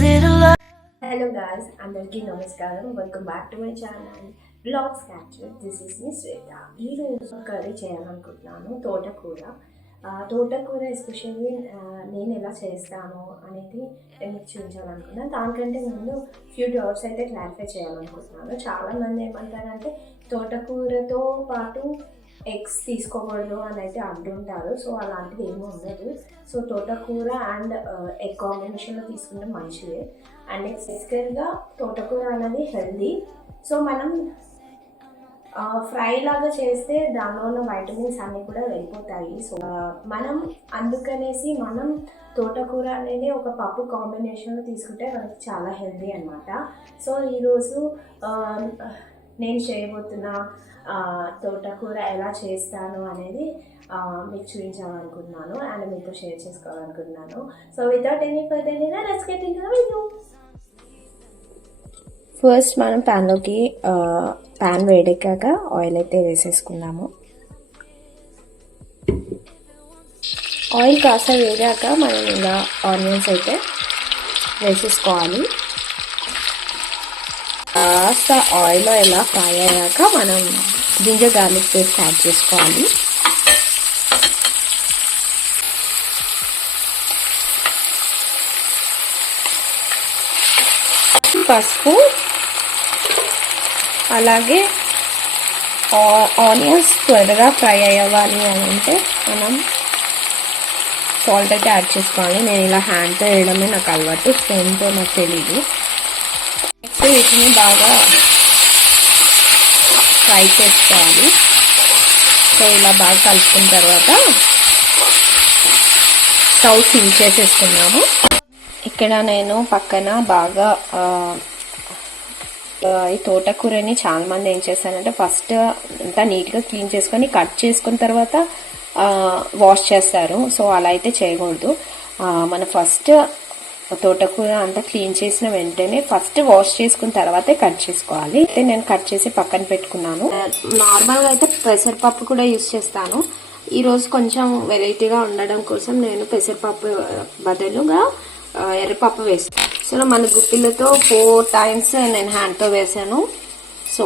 Hello guys అందరికీ నమస్కారం. Welcome back to my channel vlogs capture this is me Shweta ఈరోజు curry చేయాలనుకుంటున్నాను తోటకూర. తోటకూర ఎస్పెషల్లీ నేను ఎలా చేస్తాను అనేది నేను మీకు చూపించాలనుకున్నాను దానికంటే ముందు ఫ్యూ డౌట్స్ అయితే క్లారిఫై చేయాలనుకుంటున్నాను. చాలామంది ఏమంటారంటే తోటకూరతో పాటు ఎగ్స్ తీసుకోకూడదు అని అయితే అంటుంటారు సో అలాంటిది ఏమీ ఉండదు. సో తోటకూర అండ్ ఎగ్ కాంబినేషన్లో తీసుకుంటే మంచిదే. అండ్ బేసికల్గా తోటకూర అనేది హెల్దీ సో మనం ఫ్రై లాగా చేస్తే దానిలో ఉన్న వైటమిన్స్ అన్నీ కూడా వెళ్ళిపోతాయి. సో మనం అందుకనేసి మనం తోటకూర అనేది ఒక పప్పు కాంబినేషన్లో తీసుకుంటే మనకి చాలా హెల్దీ అనమాట సో ఈరోజు నేను చేయబోతున్న తోటకూర ఎలా చేస్తాను అనేది మీకు చూపించాలనుకుంటున్నాను అండ్ మీతో షేర్ చేసుకోవాలనుకుంటున్నాను. So without any further let's get video first మనం ప్యాన్లోకి ప్యాన్ వేడెక్కాక ఆయిల్ అయితే వేసేసుకున్నాము ఆయిల్ కాస్త వేగాక మనం ఇలా ఆనియన్స్ అయితే వేసేసుకోవాలి. కాస్త ఆయిల్లో ఇలా ఫ్రై అయ్యాక మనం జింజర్ గార్లిక్ పేస్ట్ యాడ్ చేసుకోవాలి. పసుపు అలాగే ఆనియన్స్ త్వరగా ఫ్రై అవ్వాలి అని అంటే మనం సాల్ట్ అయితే యాడ్ చేసుకోవాలి. నేను ఇలా హ్యాండ్తో వేయడమే నాకు అలవాటు స్పూన్తో నాకు తెలియదు ఇప్పుడు వీటిని బాగా ఫ్రై చేసుకోవాలి. సో ఇలా బాగా కలుపుకున్న తర్వాత స్టవ్ సిమ్ చేసేసుకున్నాము. ఇక్కడ నేను పక్కన బాగా ఈ తోటకూరని చాలా మంది ఏం చేస్తారంటే ఫస్ట్ అంతా నీట్గా క్లీన్ చేసుకొని కట్ చేసుకున్న తర్వాత వాష్ చేస్తారు. సో అలా అయితే చేయకూడదు. మనం మన ఫస్ట్ తోటకూర అంతా క్లీన్ చేసిన వెంటనే ఫస్ట్ వాష్ చేసుకున్న తర్వాతే కట్ చేసుకోవాలి. అయితే నేను కట్ చేసి పక్కన పెట్టుకున్నాను. నార్మల్గా అయితే పెసరపప్పు కూడా యూస్ చేస్తాను. ఈ రోజు కొంచెం వెరైటీగా ఉండడం కోసం నేను పెసరపప్పు బదులుగా ఎర్రపప్పు వేసాను సో మన గుప్పిలతో ఫోర్ టైమ్స్ నేను హ్యాండ్తో వేసాను. సో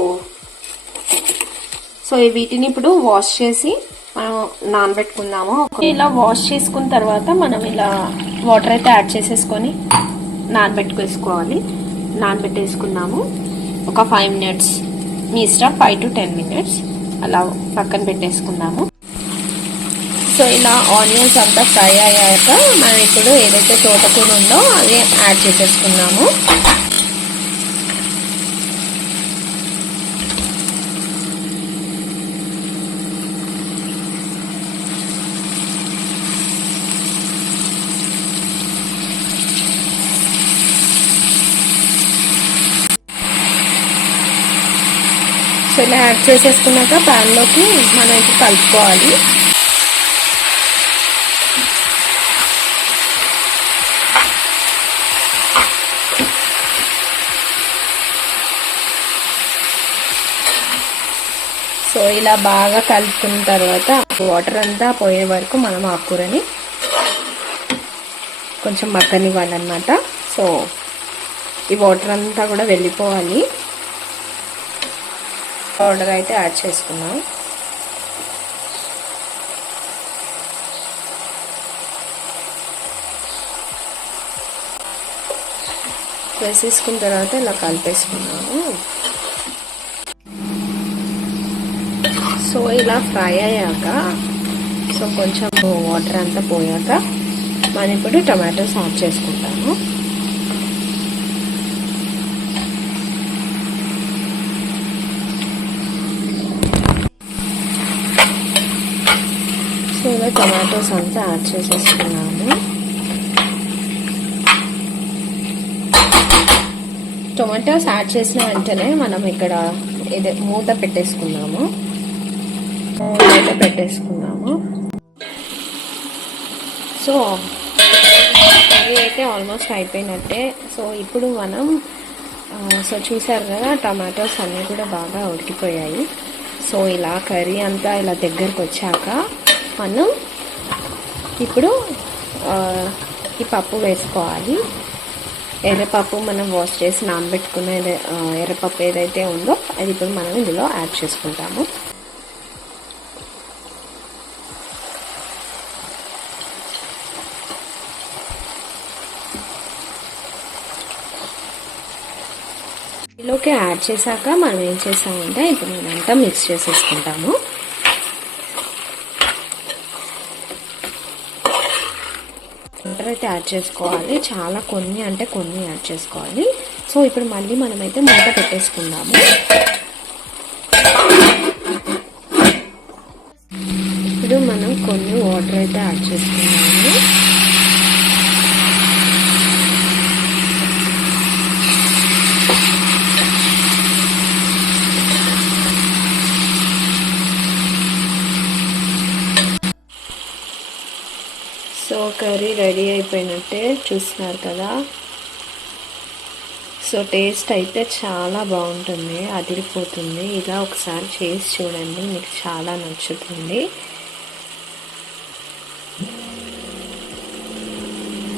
సో వీటిని ఇప్పుడు వాష్ చేసి మనం నానబెట్టుకుందాము. ఇలా వాష్ చేసుకున్న తర్వాత మనం ఇలా వాటర్ అయితే యాడ్ చేసేసుకొని నానబెట్టుకేసుకోవాలి. నానబెట్టేసుకున్నాము. ఒక ఫైవ్ మినిట్స్ మీ ఇష్టం ఫైవ్ టు టెన్ మినిట్స్ అలా పక్కన పెట్టేసుకున్నాము. సో ఇలా ఆనియన్స్ అంతా ఫ్రై అయ్యాక మనం ఇప్పుడు ఏదైతే తోటకూర ఉందో అది యాడ్ చేసేసుకున్నాము. సో ఇలా యాడ్ చేసేసుకున్నాక ప్యాన్లోకి మనం ఇప్పుడు కలుపుకోవాలి. సో ఇలా బాగా కలుపుకున్న తర్వాత వాటర్ అంతా పోయే వరకు మనం ఆకుకూరని కొంచెం మగ్గనివ్వాలి సో ఈ వాటర్ అంతా కూడా వెళ్ళిపోవాలి. పౌడర్ అయితే యాడ్ చేసుకున్నాం వేసేసుకున్న తర్వాత ఇలా కలిపేసుకున్నాము. సో ఇలా ఫ్రై అయ్యాక సో కొంచెం వాటర్ అంతా పోయాక మనం ఇప్పుడు టమాటోస్ ఆఫ్ చేసుకుంటాము సో ఇలా టమాటోస్ అంతా యాడ్ చేసేసుకున్నాము టొమాటోస్ యాడ్ చేసిన వెంటనే మనం ఇక్కడ ఇది మూత పెట్టేసుకున్నాము. మూత పెట్టేసుకున్నాము. సో కర్రీ అయితే ఆల్మోస్ట్ అయిపోయినట్టే. సో ఇప్పుడు మనం సో చూసారు కదా టమాటోస్ అన్నీ కూడా బాగా ఉడికిపోయాయి. సో ఇలా కర్రీ అంతా ఇలా దగ్గరకు వచ్చాక మనం ఇప్పుడు ఈ పప్పు వేసుకోవాలి. ఎర్రపప్పు మనం వాష్ చేసి నానబెట్టుకున్న ఎర్రపప్పు ఏదైతే ఉందో అది ఇప్పుడు మనం ఇందులో యాడ్ చేసుకుంటాము. ఇందులోకి యాడ్ చేశాక మనం ఏం చేస్తామంటే ఇప్పుడు మనంతా మిక్స్ చేసేసుకుంటాము. వాటర్ అయితే యాడ్ చేసుకోవాలి. చాలా కొన్ని అంటే కొన్ని యాడ్ చేసుకోవాలి. సో ఇప్పుడు మళ్ళీ మనమైతే మూత పెట్టేసుకుందాము. ఇప్పుడు మనం కొన్ని వాటర్ అయితే యాడ్ చేసుకున్నాము సో కర్రీ రెడీ అయిపోయినట్టే చూస్తున్నారు కదా. సో టేస్ట్ అయితే చాలా బాగుంటుంది అదిరిపోతుంది. ఇలా ఒకసారి చేసి చూడండి మీకు చాలా నచ్చుతుంది.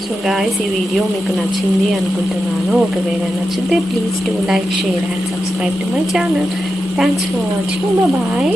సో గాయస్ ఈ వీడియో మీకు నచ్చింది అనుకుంటున్నాను. ఒకవేళ నచ్చితే please do like share and subscribe to my channel thanks for watching bye